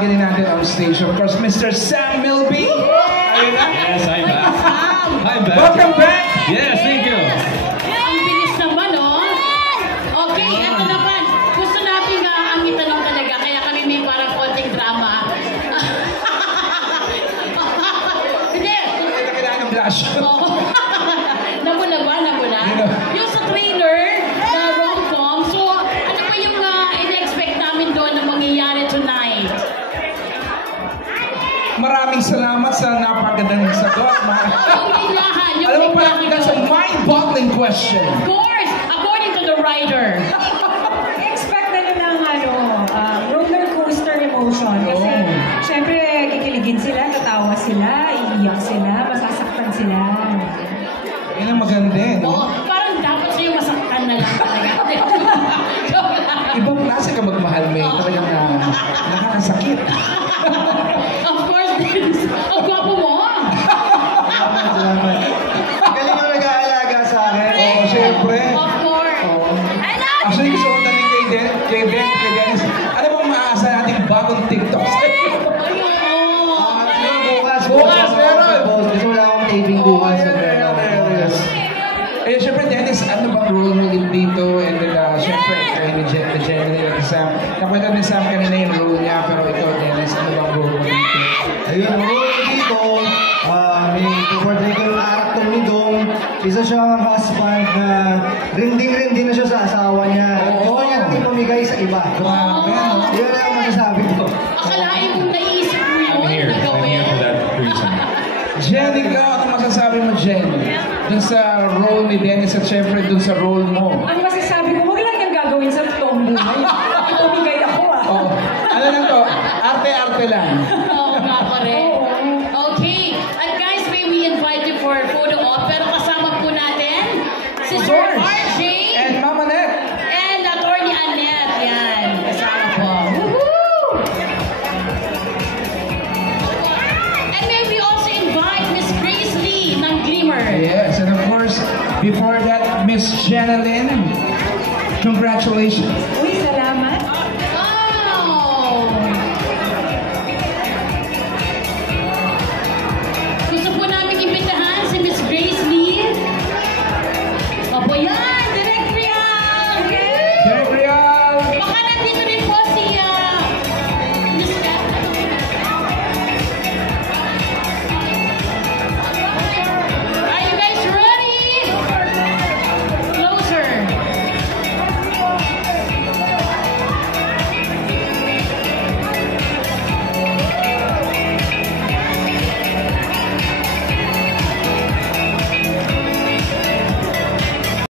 tawagin din natin on stage. Of course, Mr. Sam Milby. Yes, I'm back. I'm back. Welcome back. Yes, thank you. Ang bilis naman, oh. Okay, eto naman. Gusto natin ang itanong talaga, kaya kami may parang konting drama. Hindi. Ito kailangan ng blush. Namuna ba? Namuna? Yung sa trailer na rom-com, so ano ba yung in-expect namin doon na mangyayari tonight? Maraming salamat sa napakagandang sagot. Yung biglahan, yung Alam mo pala, biglahan that's a doon. mind-boggling question. Of course, according to the writer. Expect na nila ng roller coaster emotion. Kasi, syempre, kikiligin sila, tatawa sila, iiyak sila, masasaktan sila. Yan ang maganda eh. Oo, parang dapat sa'yo masaktan na lang talaga. Ibang klase ka magmahal, May. Talagang nakakasakit. Of course, ang gwapo mo. Salamat. Galing mo nag-aalaga sa akin. Oo, syempre. Of course. I love Actually, gusto ko natin kay Dennis. Ano bang maasa nating bagong TikTok? Bukas, meron. Gusto mo lang akong taping bukas. Eh, syempre, Dennis, ano bang role mo din dito? And then, syempre, kayo ni Jenny at Sam. Nakwento ni Sam kanina yung role niya, pero ikaw, Dennis, ano bang role mo dito? Ayun, role ko dito. May portray ko yung actor ni Dong. Isa siyang husband na rinding-rinding na siya sa asawa niya. Gusto niya natin pamigay sa iba. Grabe, ano? Yun lang ang masasabi ko. Akalain mong naisip mo yun I'm here. na I'm gawin. here for that reason. Jenny, ikaw, ano masasabi mo, Jenny? Dun sa role ni Dennis at syempre dun sa role mo. Ang masasabi ko, huwag lang yung gagawin sa totoong buhay. Tumigay ako Oh, ano lang to? Arte-arte lang. Oo nga pa rin. Okay. At guys, may we invite you for a photo op. Pero kasama po natin si Of Sir course. RJ And Mama Net. and Attorney Annette. Yan. Kasama po. Woohoo! And may we also invite Miss Grace Lee ng Glimmer. Yes, and of course, before that, Miss Jenalyn, congratulations. Uy,